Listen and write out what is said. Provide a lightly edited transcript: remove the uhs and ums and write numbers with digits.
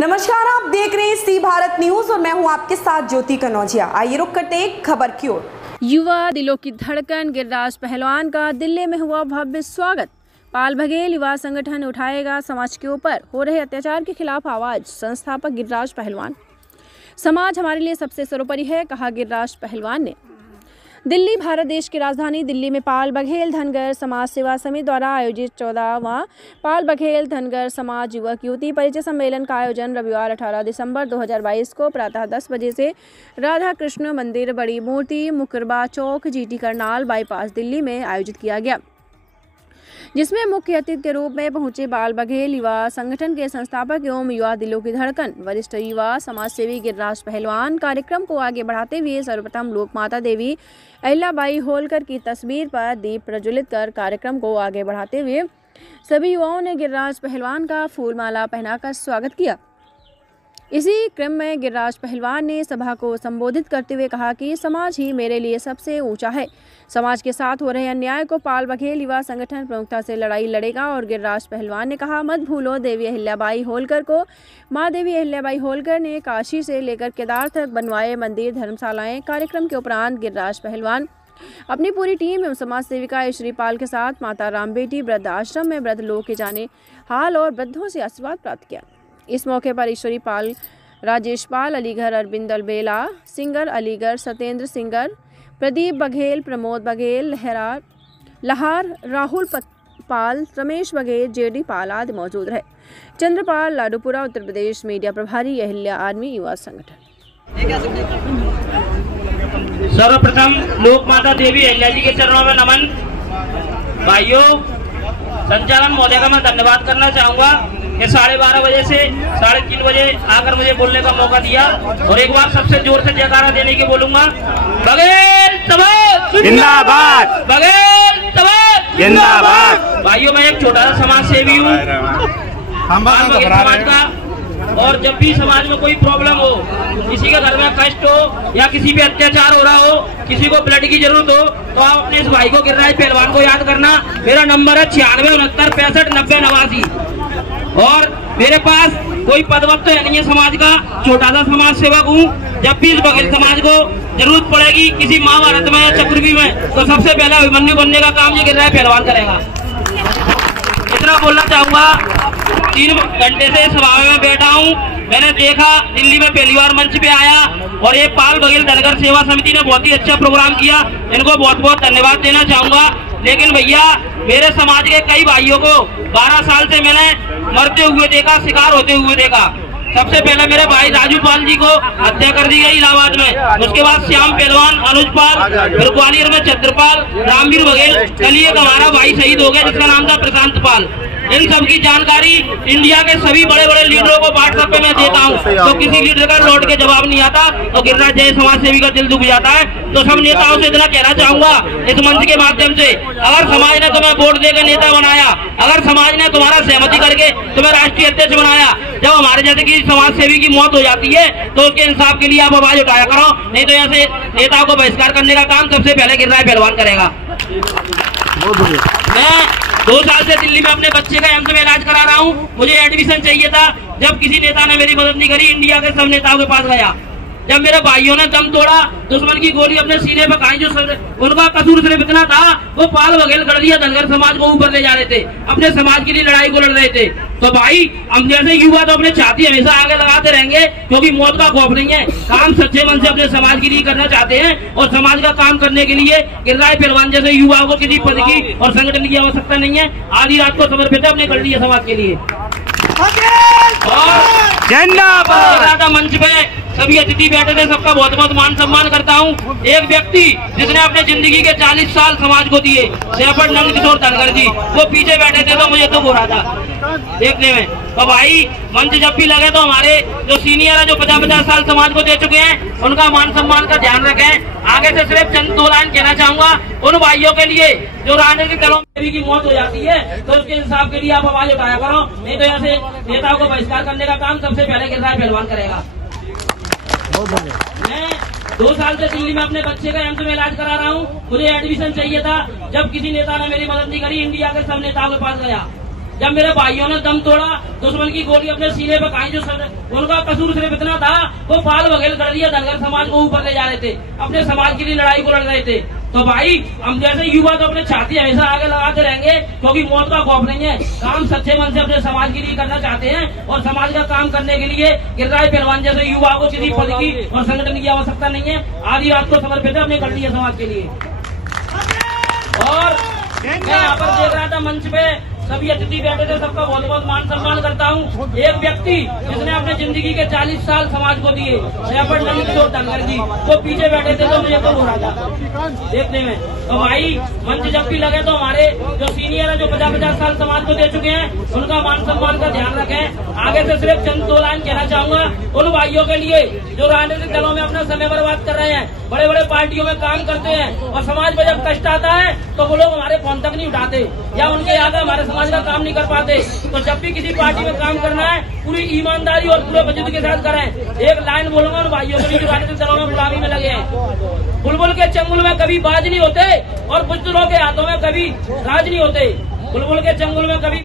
नमस्कार, आप देख रहे हैं सी भारत न्यूज और मैं हूं आपके साथ ज्योति कनौजिया। आइए रुक करते हैं खबर की ओर। युवा दिलों की धड़कन गिरिराज पहलवान का दिल्ली में हुआ भव्य स्वागत। पाल बघेल युवा संगठन उठाएगा समाज के ऊपर हो रहे अत्याचार के खिलाफ आवाज। संस्थापक गिरिराज पहलवान। समाज हमारे लिए सबसे सर्वोपरि है, कहा गिरिराज पहलवान ने। दिल्ली भारत देश की राजधानी दिल्ली में पाल बघेल धनगर समाज सेवा समिति द्वारा आयोजित 14वां पाल बघेल धनगर समाज युवक युवती परिचय सम्मेलन का आयोजन रविवार 18 दिसंबर 2022 को प्रातः 10 बजे से राधा कृष्ण मंदिर, बड़ी मूर्ति, मुकरबा चौक, जीटी करनाल बाईपास दिल्ली में आयोजित किया गया, जिसमें मुख्य अतिथि के रूप में पहुंचे पाल बघेल युवा संगठन के संस्थापक एवं युवा दिलों की धड़कन वरिष्ठ युवा समाजसेवी गिरिराज पहलवान। कार्यक्रम को आगे बढ़ाते हुए सर्वप्रथम लोक माता देवी अहिल्याबाई होलकर की तस्वीर पर दीप प्रज्वलित कर कार्यक्रम को आगे बढ़ाते हुए सभी युवाओं ने गिरिराज पहलवान का फूलमाला पहनाकर स्वागत किया। इसी क्रम में गिरिराज पहलवान ने सभा को संबोधित करते हुए कहा कि समाज ही मेरे लिए सबसे ऊंचा है। समाज के साथ हो रहे अन्याय को पाल बघेल युवा संगठन प्रमुखता से लड़ाई लड़ेगा। और गिरिराज पहलवान ने कहा, मत भूलो देवी अहिल्याबाई होलकर को। माँ देवी अहिल्याबाई होलकर ने काशी से लेकर केदार तक बनवाए मंदिर, धर्मशालाएं। कार्यक्रम के उपरांत गिरिराज पहलवान अपनी पूरी टीम एवं समाज सेविका श्री पाल के साथ माता राम बेटी वृद्ध आश्रम में वृद्ध लोग के जाने हाल और वृद्धों से आशीर्वाद प्राप्त किया। इस मौके पर ईश्वरी पाल, राजेश पाल, अलीगढ़ अरविंद अलबेला सिंगर, अलीगढ़ सत्येंद्र सिंगर, प्रदीप बघेल, प्रमोद बघेल, लहार, राहुल पाल, रमेश बघेल, जेडी पाल आदि मौजूद रहे। चंद्रपाल, लाडूपुरा, उत्तर प्रदेश मीडिया प्रभारी, अहिल्या आर्मी युवा संगठन। सर्वप्रथम लोक माता देवी अहिल्या जी के चरणों में नमन। भाइयों, संचालन महोदय का मैं धन्यवाद करना चाहूंगा कि 12:30 बजे से 3:30 बजे आकर मुझे बोलने का मौका दिया। और एक बार सबसे जोर से जयकारा देने के बोलूंगा, बघेल समाज जिंदाबाद, बघेल समाज जिंदाबाद। भाइयों, मैं एक छोटा सा समाज सेवी हूँ समाज का, और जब भी समाज में कोई प्रॉब्लम हो, किसी के घर में कष्ट हो या किसी पे अत्याचार हो रहा हो, किसी को ब्लड की जरूरत हो, तो आप अपने इस भाई को गिरिराज पहलवान को याद करना। मेरा नंबर है 96 69 65 90 89। और मेरे पास कोई पदवत तो नहीं है, समाज का छोटा सा समाज सेवक हूँ। जब भी इस बघेल समाज को जरूरत पड़ेगी किसी महाभारत में या चक्रव्यूह में, तो सबसे पहले अभिमन्यु बनने का काम ये गिरिराज पहलवान करेगा। इतना बोलना चाहूंगा। 3 घंटे से सभा में बैठा हूँ, मैंने देखा दिल्ली में पहली बार मंच पे आया और ये पाल बघेल धनगर सेवा समिति ने बहुत ही अच्छा प्रोग्राम किया, इनको बहुत बहुत धन्यवाद देना चाहूंगा। लेकिन भैया, मेरे समाज के कई भाइयों को 12 साल से मैंने मरते हुए देखा, शिकार होते हुए देखा। सबसे पहले मेरे भाई राजू पाल जी को हत्या कर दी गई इलाहाबाद में, उसके बाद श्याम पहलवान, अनुज पाल, फिर ग्वालियर में छत्रपाल, रामवीर बघेल, कल एक हमारा भाई शहीद हो गया जिसका नाम था प्रशांत पाल। इन सब की जानकारी इंडिया के सभी बड़े बड़े लीडरों को व्हाट्सएप पे मैं देता हूँ, तो किसी लीडर का लौट के जवाब नहीं आता, तो गिरिराज जय समाज सेवी का दिल दुख जाता है। तो सब नेताओं से इतना कहना चाहूंगा इस मंच के माध्यम से, अगर समाज ने तुम्हें वोट देकर नेता बनाया, अगर समाज ने तुम्हारा सहमति करके तुम्हें राष्ट्रीय अध्यक्ष बनाया, जब हमारे जैसे की समाज सेवी की मौत हो जाती है तो उसके इंसाफ के लिए आप आवाज उठाया करो, नहीं तो ऐसे नेताओं को बहिष्कार करने का काम सबसे पहले गिरिराज पहलवान करेगा। मैं 2 साल से दिल्ली में अपने बच्चे का एम्स में इलाज करा रहा हूँ। मुझे एडमिशन चाहिए था, जब किसी नेता ने मेरी मदद नहीं करी, इंडिया के सब नेताओं के पास गया। जब मेरे भाइयों ने दम तोड़ा, दुश्मन की गोली अपने सीने पर खाई, जो उनका कसूर सिर्फ इतना था, वो पाल बघेल कर दिया, धनगर समाज को ऊपर ले जा रहे थे, अपने समाज के लिए लड़ाई को लड़ रहे थे। तो भाई, हम जैसे युवा तो अपने छाती हमेशा आगे लगाते रहेंगे, क्योंकि मौत का खौफ नहीं है। काम सच्चे मन से अपने समाज के लिए करना चाहते हैं, और समाज का काम करने के लिए गिरिराज पहलवान जैसे युवाओं को किसी पद की और संगठन की आवश्यकता नहीं है। आधी रात को समर्पित है अपने कर दिया समाज के लिए। और मंच पे सभी अतिथि बैठे थे, सबका बहुत बहुत मान सम्मान करता हूँ। एक व्यक्ति जिसने अपने जिंदगी के 40 साल समाज को दिए, शेफर्ड नंद किशोर धनगर जी, वो पीछे बैठे थे, तो मुझे तो हो रहा था देखने में। तो भाई, मंच जब भी लगे तो हमारे जो सीनियर है, जो 50-50 साल समाज को दे चुके हैं, उनका मान सम्मान का ध्यान रखें। आगे से सिर्फ चंद 2 लाइन कहना चाहूंगा उन भाइयों के लिए जो राजनीतिक दलों में की मौत हो जाती है, तो उसके इंसाफ के लिए आप आवाज उठाया करो, नहीं तो ऐसे नेताओं को बहिष्कार करने का काम सबसे पहले गिरिराज पहलवान करेगा। मैं 2 साल से दिल्ली में अपने बच्चे का एम्स में इलाज करा रहा हूँ, मुझे एडमिशन चाहिए था, जब किसी नेता ने मेरी मदद नहीं करी, इंडिया के सब नेताओं के पास गया। जब मेरे भाइयों ने दम तोड़ा, दुश्मन की गोली अपने सीने पे खाई, जो उनका कसूर सिर्फ इतना था, वो पाल बघेल कर दिया, धनगर समाज को ऊपर ले जा रहे थे, अपने समाज के लिए लड़ाई को लड़ रहे थे। तो भाई हम जैसे युवा तो अपने छाती हमेशा आगे लगाते रहेंगे, क्योंकि मौत का खौफ नहीं है। काम सच्चे मन से अपने समाज के लिए करना चाहते हैं, और समाज का काम करने के लिए गिरिराज पहलवान जैसे युवा को किसी पद की और संगठन की आवश्यकता नहीं है। आधी रात को समर्पित है अपने करनी है समाज के लिए। और मैं यहाँ पर देख रहा था मंच पे सभी अतिथि बैठे थे, सबका बहुत बहुत मान सम्मान करता हूँ। एक व्यक्ति जिसने अपने जिंदगी के 40 साल समाज को दिए, धनगर जी, तो पीछे बैठे थे, तो मुझे तो हो रहा था देखने में। तो भाई मंच जब भी लगे तो हमारे जो सीनियर है, जो 50-50 साल समाज को दे चुके हैं, उनका मान सम्मान का ध्यान रखें। आगे से सिर्फ चंद 2 लाइन कहना चाहूंगा उन भाइयों के लिए जो राजनीतिक दलों में अपना समय बर्बाद कर रहे हैं, बड़े बड़े पार्टियों में काम करते हैं, और समाज में जब कष्ट आता है तो वो लोग हमारे फोन तक नहीं उठाते, या उनके आगे हमारे समाज का काम नहीं कर पाते। तो जब भी किसी पार्टी में काम करना है, पूरी ईमानदारी और पूरे वजूद के साथ करें। एक लाइन बोलूंगा उन भाइयों के लिए जो राजनीतिक दलों में गुलामी में लगे हैं। बुलबुल के चंगुल में कभी बाज नहीं होते, और बुजुर्गों के हाथों में कभी राज नहीं होते। बुलबुल के चंगुल में कभी